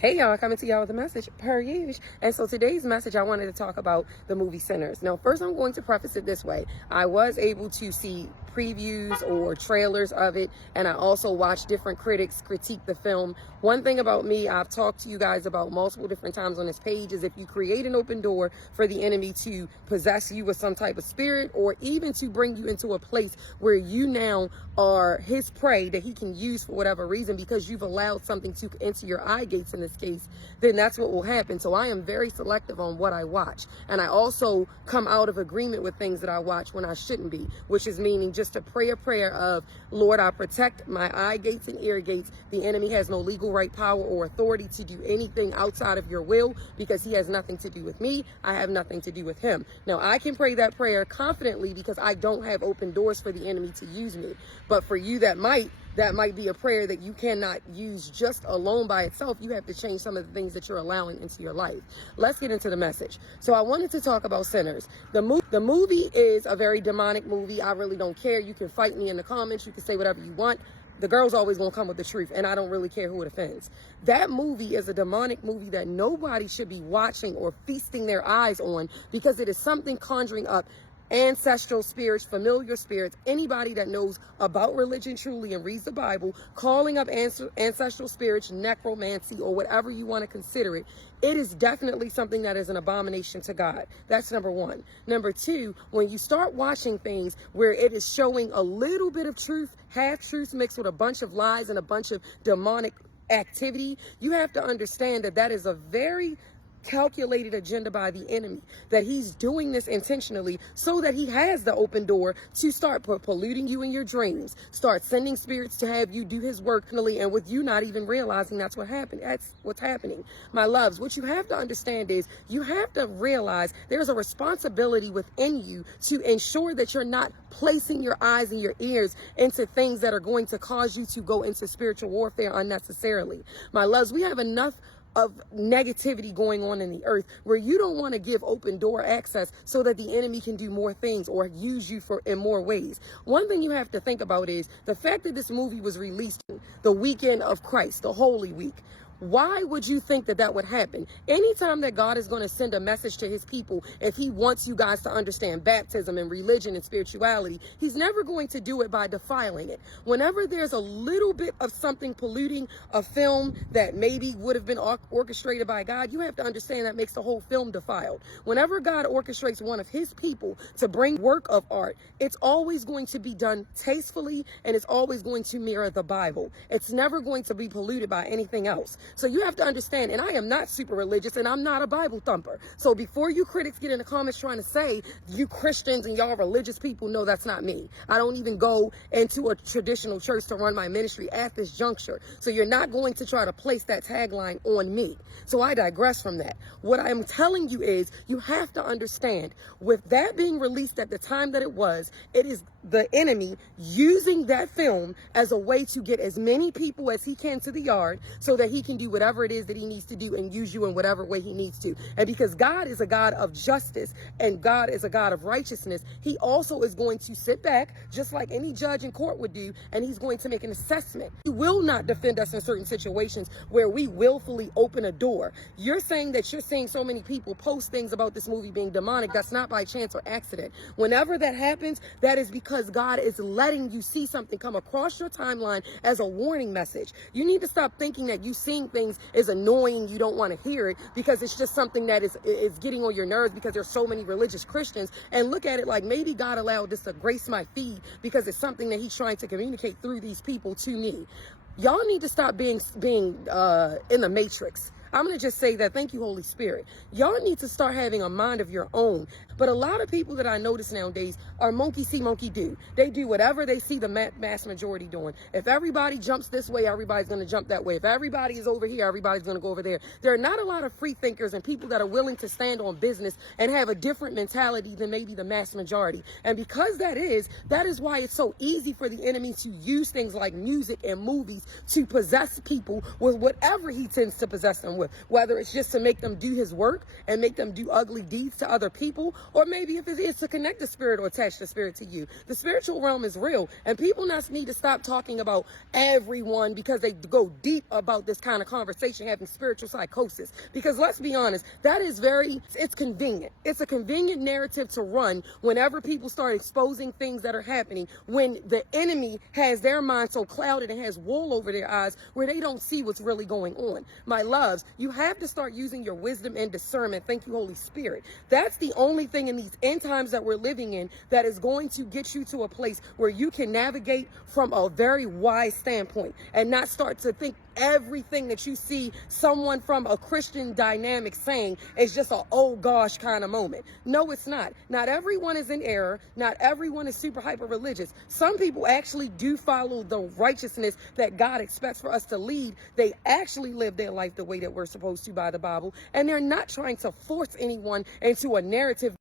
Hey y'all, coming to y'all with a message per usual. And so today's message, I wanted to talk about the movie Sinners. Now, first I'm going to preface it this way. I was able to see previews or trailers of it, and I also watched different critics critique the film. One thing about me, I've talked to you guys about multiple different times on this page, is if you create an open door for the enemy to possess you with some type of spirit, or even to bring you into a place where you now are his prey that he can use for whatever reason because you've allowed something to enter your eye gates in this case, then that's what will happen. So I am very selective on what I watch. And I also come out of agreement with things that I watch when I shouldn't be, which is meaning just to pray a prayer of, Lord, I protect my eye gates and ear gates. The enemy has no legal right, power, or authority to do anything outside of your will because he has nothing to do with me. I have nothing to do with him. Now, I can pray that prayer confidently because I don't have open doors for the enemy to use me. But for you that might be a prayer that you cannot use just alone by itself. You have to change some of the things that you're allowing into your life. Let's get into the message. So I wanted to talk about Sinners. The movie is a very demonic movie. I really don't care. You can fight me in the comments. You can say whatever you want. The girl's always going to come with the truth, and I don't really care who it offends. That movie is a demonic movie that nobody should be watching or feasting their eyes on because it is something conjuring up ancestral spirits, familiar spirits, anybody that knows about religion truly and reads the Bible, calling up ancestral spirits, necromancy, or whatever you want to consider it. It is definitely something that is an abomination to God. That's number one. Number two, when you start watching things where it is showing a little bit of truth, half truth mixed with a bunch of lies and a bunch of demonic activity, you have to understand that that is a very calculated agenda by the enemy, that he's doing this intentionally so that he has the open door to start polluting you in your dreams, start sending spirits to have you do his work, and with you not even realizing that's what happened. That's what's happening. My loves, what you have to understand is you have to realize there's a responsibility within you to ensure that you're not placing your eyes and your ears into things that are going to cause you to go into spiritual warfare unnecessarily. My loves, we have enough of negativity going on in the earth where you don't want to give open door access so that the enemy can do more things or use you in more ways. One thing you have to think about is the fact that this movie was released the weekend of Christ, the Holy Week. Why would you think that that would happen? Anytime that God is going to send a message to his people, if he wants you guys to understand baptism and religion and spirituality, he's never going to do it by defiling it. Whenever there's a little bit of something polluting a film that maybe would have been orchestrated by God, you have to understand that makes the whole film defiled. Whenever God orchestrates one of his people to bring work of art, it's always going to be done tastefully and it's always going to mirror the Bible. It's never going to be polluted by anything else. So you have to understand, and I am not super religious and I'm not a Bible thumper. So before you critics get in the comments trying to say you Christians and y'all religious people, no, that's not me. I don't even go into a traditional church to run my ministry at this juncture. So you're not going to try to place that tagline on me. So I digress from that. What I'm telling you is you have to understand, with that being released at the time that it is the enemy using that film as a way to get as many people as he can to the yard so that he can do whatever it is that he needs to do and use you in whatever way he needs to. And because God is a God of justice and God is a God of righteousness, he also is going to sit back just like any judge in court would do, and he's going to make an assessment. He will not defend us in certain situations where we willfully open a door. You're saying that you're seeing so many people post things about this movie being demonic. That's not by chance or accident. Whenever that happens, that is because God is letting you see something come across your timeline as a warning message. You need to stop thinking that you seeing things is annoying, you don't want to hear it because it's just something that is getting on your nerves because there's so many religious Christians, and look at it like maybe God allowed this to grace my feed because it's something that he's trying to communicate through these people to me. Y'all need to stop being in the matrix. I'm going to just say that. Thank you, Holy Spirit. Y'all need to start having a mind of your own. But a lot of people that I notice nowadays are monkey see, monkey do. They do whatever they see the mass majority doing. If everybody jumps this way, everybody's going to jump that way. If everybody is over here, everybody's going to go over there. There are not a lot of free thinkers and people that are willing to stand on business and have a different mentality than maybe the mass majority. And because that is why it's so easy for the enemy to use things like music and movies to possess people with whatever he tends to possess them with, whether it's just to make them do his work and make them do ugly deeds to other people, or maybe if it's to connect the spirit or attach the spirit to you. The spiritual realm is real, and people just need to stop talking about everyone because they go deep about this kind of conversation, having spiritual psychosis. Because let's be honest, that is it's convenient. It's a convenient narrative to run whenever people start exposing things that are happening, when the enemy has their mind so clouded and has wool over their eyes where they don't see what's really going on. My loves, you have to start using your wisdom and discernment. Thank you, Holy Spirit. That's the only thing in these end times that we're living in that is going to get you to a place where you can navigate from a very wise standpoint and not start to think everything that you see someone from a Christian dynamic saying is just a oh gosh kind of moment. No, it's not. Not everyone is in error. Not everyone is super hyper religious. Some people actually do follow the righteousness that God expects for us to lead. They actually live their life the way that we're supposed to by the Bible, and they're not trying to force anyone into a narrative